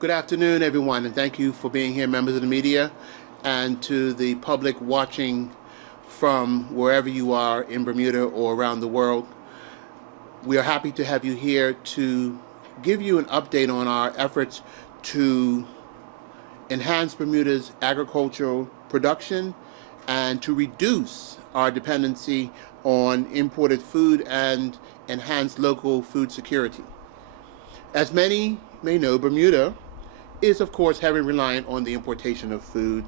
Good afternoon, everyone, and thank you for being here, members of the media, and to the public watching from wherever you are in Bermuda or around the world. We are happy to have you here to give you an update on our efforts to enhance Bermuda's agricultural production and to reduce our dependency on imported food and enhance local food security. As many may know, Bermuda is, of course, heavily reliant on the importation of food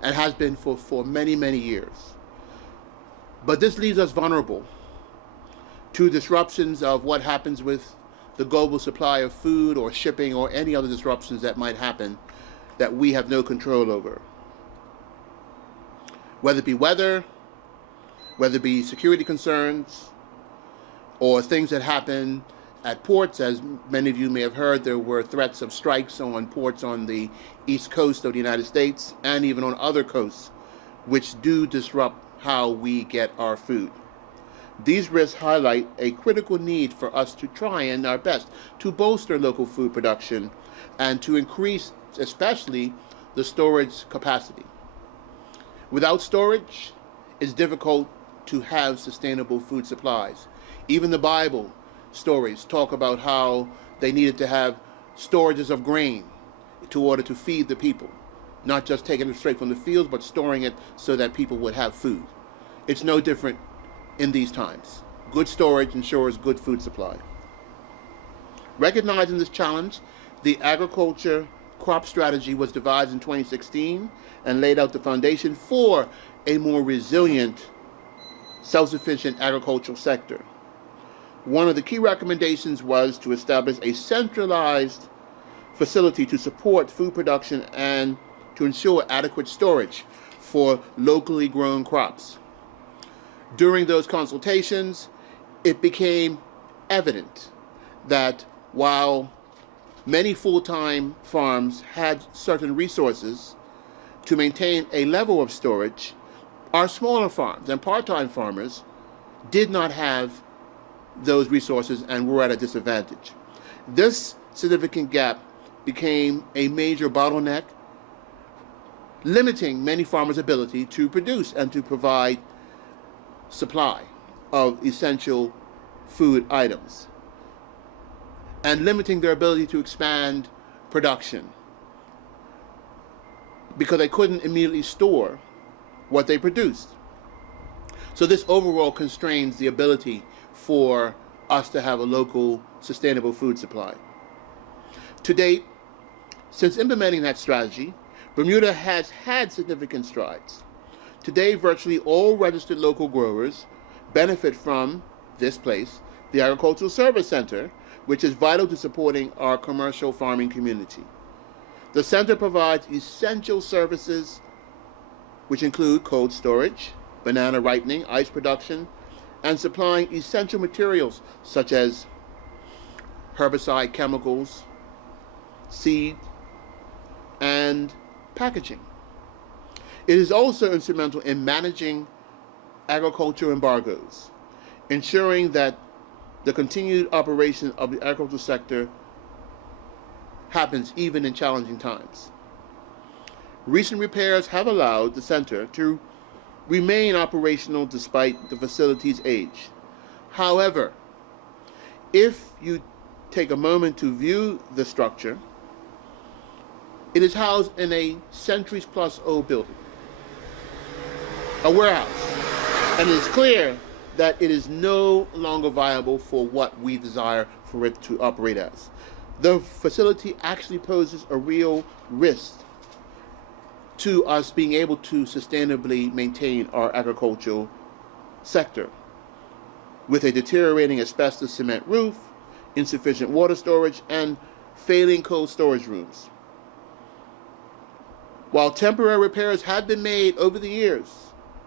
and has been for many, many years. But this leaves us vulnerable to disruptions of what happens with the global supply of food or shipping or any other disruptions that might happen that we have no control over. Whether it be weather, whether it be security concerns, or things that happen at ports. As many of you may have heard, there were threats of strikes on ports on the east coast of the United States and even on other coasts, which do disrupt how we get our food. These risks highlight a critical need for us to try and our best to bolster local food production and to increase especially the storage capacity. Without storage, it's difficult to have sustainable food supplies. Even the Bible stories talk about how they needed to have storages of grain in order to feed the people, not just taking it straight from the fields, but storing it so that people would have food. It's no different in these times. Good storage ensures good food supply. Recognizing this challenge, the agriculture crop strategy was devised in 2016 and laid out the foundation for a more resilient, self-sufficient agricultural sector. One of the key recommendations was to establish a centralized facility to support food production and to ensure adequate storage for locally grown crops. During those consultations, it became evident that while many full-time farms had certain resources to maintain a level of storage, our smaller farms and part-time farmers did not have those resources and were at a disadvantage. This significant gap became a major bottleneck, limiting many farmers' ability to produce and to provide supply of essential food items, and limiting their ability to expand production because they couldn't immediately store what they produced. So this overall constrains the ability for us to have a local sustainable food supply. To date, since implementing that strategy, Bermuda has had significant strides. Today, virtually all registered local growers benefit from this place, the Agricultural Service Center, which is vital to supporting our commercial farming community. The center provides essential services which include cold storage, banana ripening, ice production, and supplying essential materials such as herbicide chemicals, seed, and packaging. It is also instrumental in managing agricultural embargoes, ensuring that the continued operation of the agricultural sector happens even in challenging times. Recent repairs have allowed the center to remain operational despite the facility's age. However, if you take a moment to view the structure, it is housed in a centuries-plus-old building, a warehouse, and it is clear that it is no longer viable for what we desire for it to operate as. The facility actually poses a real risk to us being able to sustainably maintain our agricultural sector with a deteriorating asbestos cement roof, insufficient water storage, and failing cold storage rooms. While temporary repairs have been made over the years,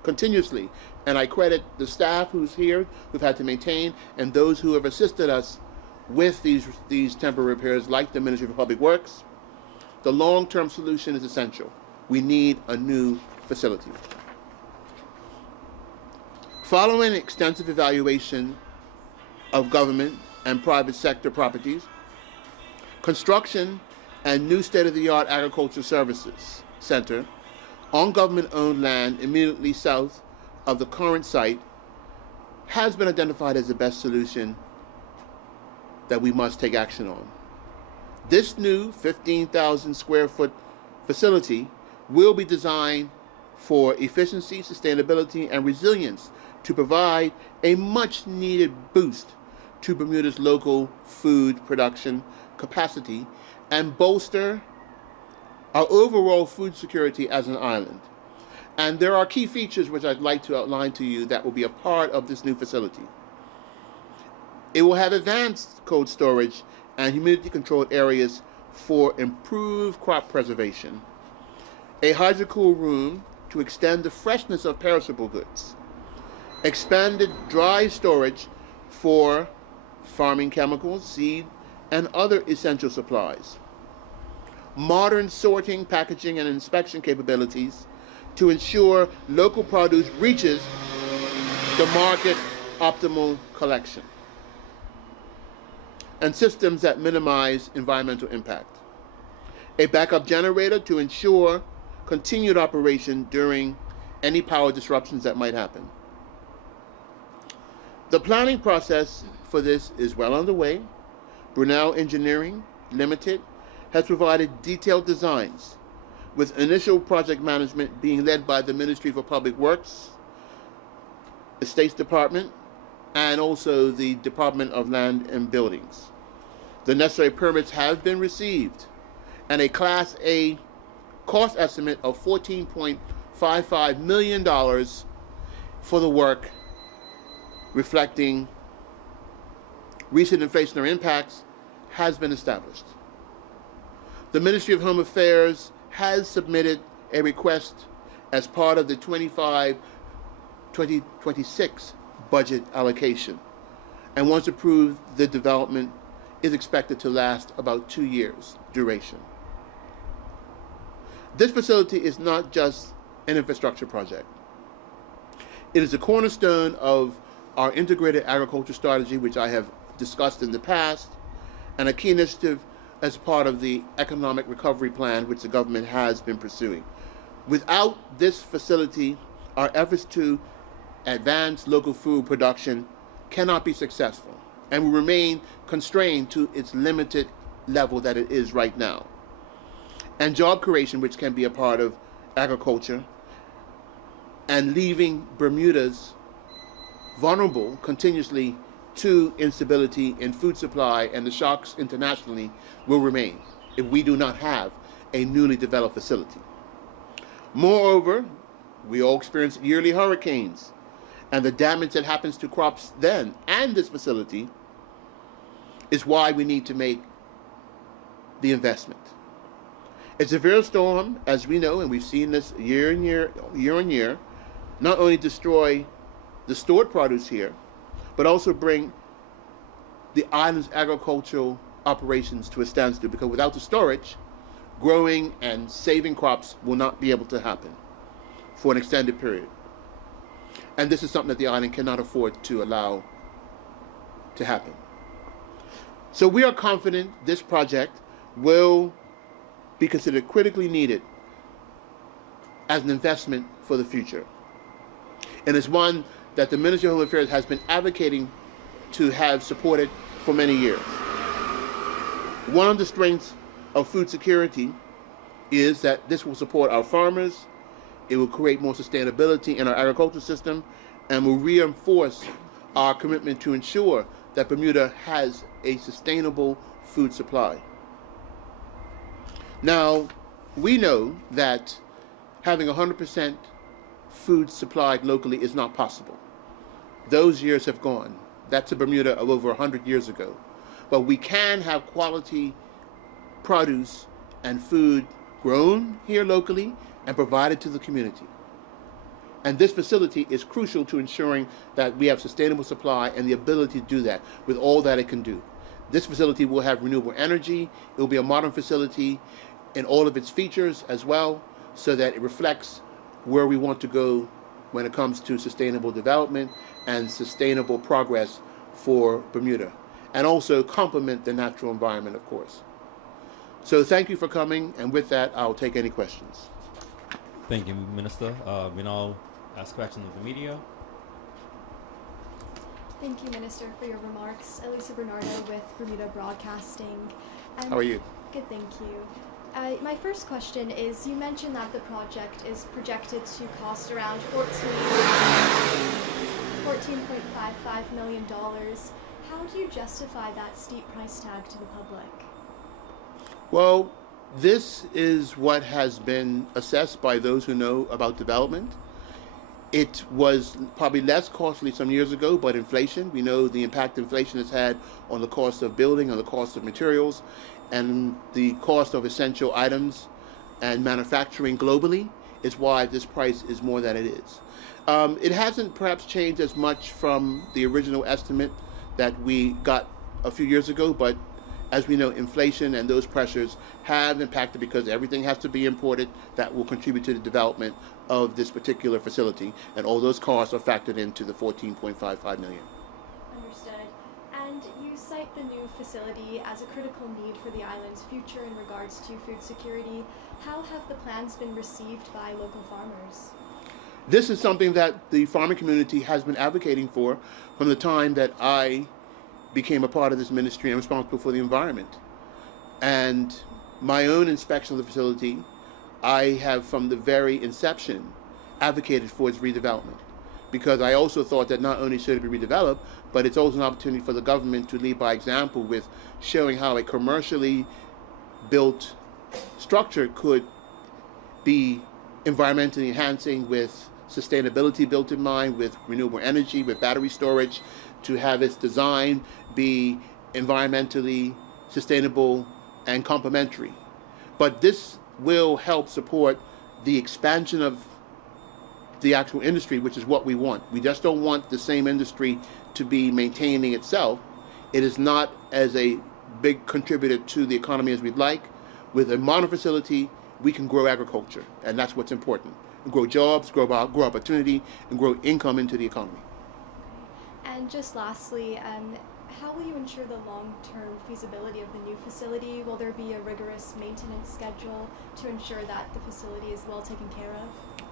continuously, and I credit the staff who's here, who've had to maintain, and those who have assisted us with these temporary repairs, like the Ministry of Public Works, the long-term solution is essential. We need a new facility. Following extensive evaluation of government and private sector properties, construction and new state-of-the-art agricultural services center on government-owned land immediately south of the current site has been identified as the best solution that we must take action on. This new 15,000 square foot facility will be designed for efficiency, sustainability, and resilience to provide a much needed boost to Bermuda's local food production capacity and bolster our overall food security as an island. And there are key features which I'd like to outline to you that will be a part of this new facility. It will have advanced cold storage and humidity-controlled areas for improved crop preservation, a hydro-cool room to extend the freshness of perishable goods, expanded dry storage for farming chemicals, seed, and other essential supplies, modern sorting, packaging, and inspection capabilities to ensure local produce reaches the market optimal collection, and systems that minimize environmental impact, a backup generator to ensure continued operation during any power disruptions that might happen. The planning process for this is well underway. Brunel Engineering Limited has provided detailed designs, with initial project management being led by the Ministry for Public Works, Estates Department, and also the Department of Land and Buildings. The necessary permits have been received, and a Class A cost estimate of $14.55 million for the work, reflecting recent inflationary impacts, has been established. The Ministry of Home Affairs has submitted a request as part of the 2025-2026 budget allocation, and once approved, the development is expected to last about 2 years duration. This facility is not just an infrastructure project. It is a cornerstone of our integrated agriculture strategy, which I have discussed in the past, and a key initiative as part of the economic recovery plan which the government has been pursuing. Without this facility, our efforts to advance local food production cannot be successful and will remain constrained to its limited level that it is right now. And job creation, which can be a part of agriculture, and leaving Bermuda's vulnerable continuously to instability in food supply and the shocks internationally will remain if we do not have a newly developed facility. Moreover, we all experience yearly hurricanes, and the damage that happens to crops then and this facility is why we need to make the investment. A severe storm, as we know, and we've seen this year on year, not only destroy the stored produce here, but also bring the island's agricultural operations to a standstill, because without the storage, growing and saving crops will not be able to happen for an extended period. And this is something that the island cannot afford to allow to happen. So we are confident this project will be considered critically needed as an investment for the future. And it's one that the Ministry of Home Affairs has been advocating to have supported for many years. One of the strengths of food security is that this will support our farmers, it will create more sustainability in our agricultural system, and will reinforce our commitment to ensure that Bermuda has a sustainable food supply. Now, we know that having 100% food supplied locally is not possible. Those years have gone. That's a Bermuda of over 100 years ago. But we can have quality produce and food grown here locally and provided to the community. And this facility is crucial to ensuring that we have sustainable supply and the ability to do that with all that it can do. This facility will have renewable energy. It will be a modern facility in all of its features as well, so that it reflects where we want to go when it comes to sustainable development and sustainable progress for Bermuda, and also complement the natural environment, of course. So thank you for coming, and with that, I'll take any questions. Thank you, Minister. We now ask questions of the media. Thank you, Minister, for your remarks. Elisa Bernardo with Bermuda Broadcasting. How are you? Good, thank you. My first question is, you mentioned that the project is projected to cost around $14.55 million. How do you justify that steep price tag to the public? Well, this is what has been assessed by those who know about development. It was probably less costly some years ago, but inflation, we know the impact inflation has had on the cost of building, on the cost of materials, and the cost of essential items and manufacturing globally is why this price is more than it is. It hasn't perhaps changed as much from the original estimate that we got a few years ago, but as we know, inflation and those pressures have impacted because everything has to be imported that will contribute to the development of this particular facility, and all those costs are factored into the $14.55 million. Understood. And you cite the new facility as a critical need for the island's future in regards to food security. How have the plans been received by local farmers? This is something that the farming community has been advocating for from the time that I became a part of this ministry and responsible for the environment. And my own inspection of the facility, I have from the very inception advocated for its redevelopment, because I also thought that not only should it be redeveloped, but it's also an opportunity for the government to lead by example with showing how a commercially built structure could be environmentally enhancing with sustainability built in mind, with renewable energy, with battery storage, to have its design be environmentally sustainable and complementary. But this will help support the expansion of the actual industry, which is what we want. We just don't want the same industry to be maintaining itself. It is not as a big contributor to the economy as we'd like. With a modern facility, we can grow agriculture, and that's what's important. Grow jobs, grow opportunity, and grow income into the economy. And just lastly, how will you ensure the long-term feasibility of the new facility? Will there be a rigorous maintenance schedule to ensure that the facility is well taken care of?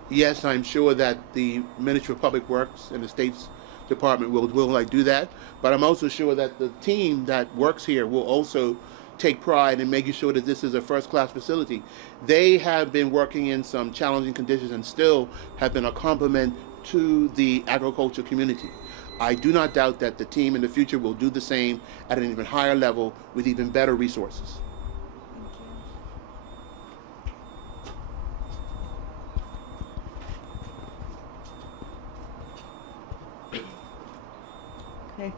Yes, I'm sure that the Ministry of Public Works and the State's Department will do that, but I'm also sure that the team that works here will also take pride in making sure that this is a first-class facility. They have been working in some challenging conditions and still have been a compliment to the agricultural community. I do not doubt that the team in the future will do the same at an even higher level with even better resources. Okay.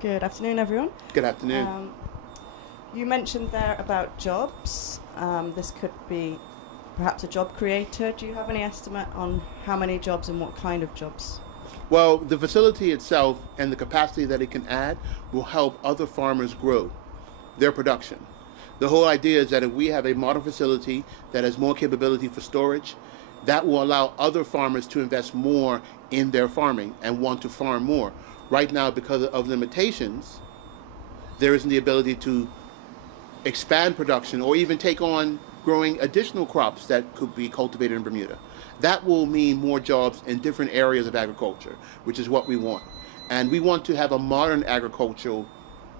Good afternoon, everyone. Good afternoon. You mentioned there about jobs. This could be perhaps a job creator. Do you have any estimate on how many jobs and what kind of jobs? Well, the facility itself and the capacity that it can add will help other farmers grow their production. The whole idea is that if we have a modern facility that has more capability for storage, that will allow other farmers to invest more in their farming and want to farm more. Right now, because of limitations, there isn't the ability to expand production or even take on growing additional crops that could be cultivated in Bermuda. That will mean more jobs in different areas of agriculture, which is what we want. And we want to have a modern agricultural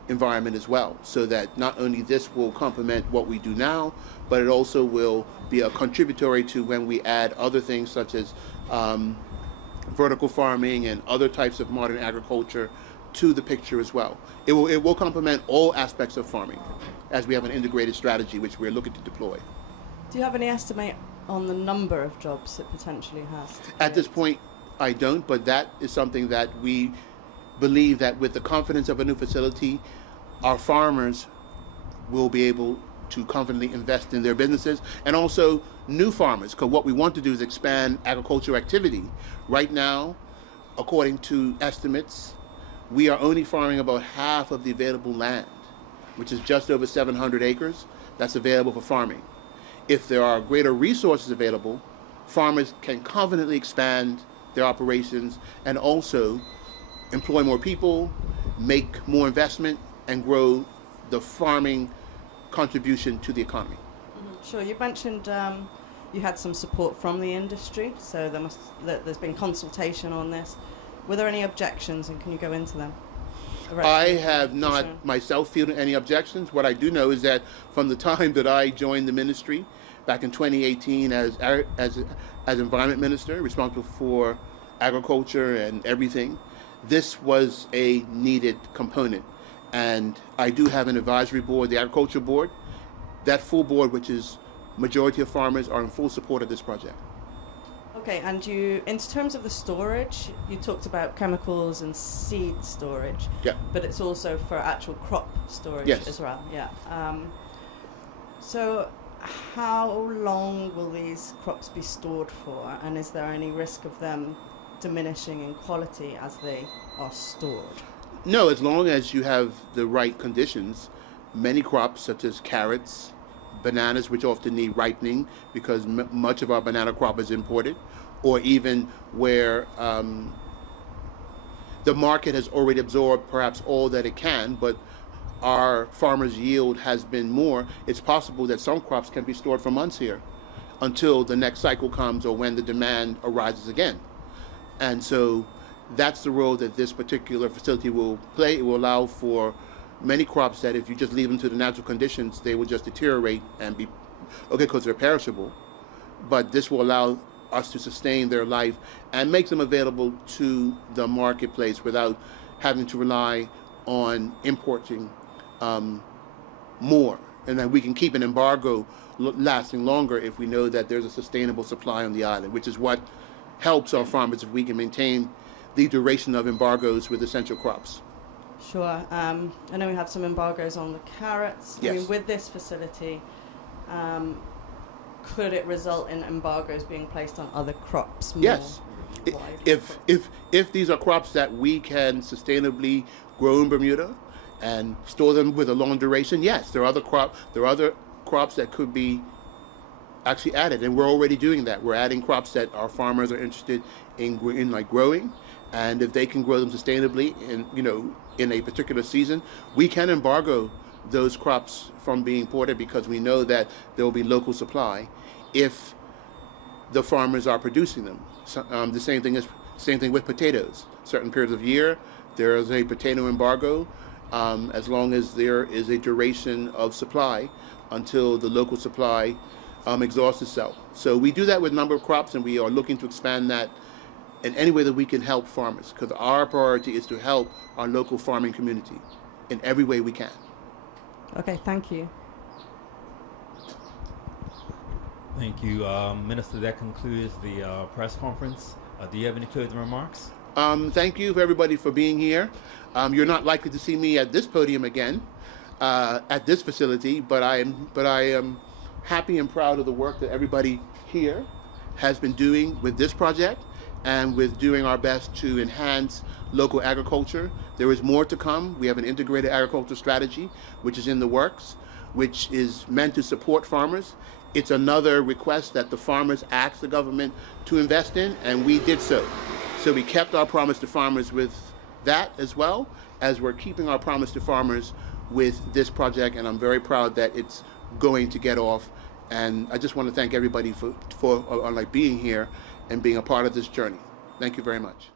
environment as well, so that not only this will complement what we do now, but it also will be a contributory to when we add other things such as vertical farming and other types of modern agriculture to the picture as well. It will complement all aspects of farming as we have an integrated strategy which we're looking to deploy. Do you have any estimate on the number of jobs it potentially has? At this point, I don't, but that is something that we believe that with the confidence of a new facility, our farmers will be able to confidently invest in their businesses, and also new farmers, because what we want to do is expand agricultural activity. Right now, according to estimates, we are only farming about half of the available land, which is just over 700 acres that's available for farming. If there are greater resources available, farmers can confidently expand their operations and also employ more people, make more investment, and grow the farming contribution to the economy. Sure. You mentioned you had some support from the industry, so there's been consultation on this. Were there any objections, and can you go into them? I have not myself fielded any objections. What I do know is that from the time that I joined the ministry back in 2018 as environment minister, responsible for agriculture and everything, this was a needed component. And I do have an advisory board, the agriculture board. That full board, which is majority of farmers, are in full support of this project. Okay, and in terms of the storage, you talked about chemicals and seed storage. Yeah. But it's also for actual crop storage Yes. as well. Yeah. So how long will these crops be stored for, and is there any risk of them diminishing in quality as they are stored? No, as long as you have the right conditions. Many crops, such as carrots, bananas, which often need ripening because much of our banana crop is imported, or even where the market has already absorbed perhaps all that it can, but our farmers' yield has been more, it's possible that some crops can be stored for months here until the next cycle comes or when the demand arises again. And so that's the role that this particular facility will play. It will allow for many crops that if you just leave them to the natural conditions, they will just deteriorate and be, okay, because they're perishable. But this will allow us to sustain their life and make them available to the marketplace without having to rely on importing more. And then we can keep an embargo lasting longer if we know that there's a sustainable supply on the island, which is what helps our farmers if we can maintain the duration of embargoes with essential crops. Sure. I know we have some embargoes on the carrots. Yes. I mean, with this facility, could it result in embargoes being placed on other crops? Yes. If these are crops that we can sustainably grow in Bermuda and store them with a long duration, yes, there are other crops that could be actually added, and we're already doing that. We're adding crops that our farmers are interested in like growing, and if they can grow them sustainably in a particular season, we can embargo those crops from being imported because we know that there will be local supply if the farmers are producing them. So, the same thing with potatoes. Certain periods of year, there is a potato embargo as long as there is a duration of supply until the local supply exhausts itself. So we do that with a number of crops, and we are looking to expand that in any way that we can help farmers, because our priority is to help our local farming community in every way we can. Okay, thank you. Thank you, Minister. That concludes the press conference. Do you have any closing remarks? Thank you for everybody for being here. You're not likely to see me at this podium again, at this facility, but I am happy and proud of the work that everybody here has been doing with this project and with doing our best to enhance local agriculture. There is more to come. We have an integrated agriculture strategy, which is in the works, which is meant to support farmers. It's another request that the farmers asked the government to invest in, and we did so. So we kept our promise to farmers with that, as well as we're keeping our promise to farmers with this project, and I'm very proud that it's going to get off. And I just want to thank everybody for being here and being a part of this journey. Thank you very much.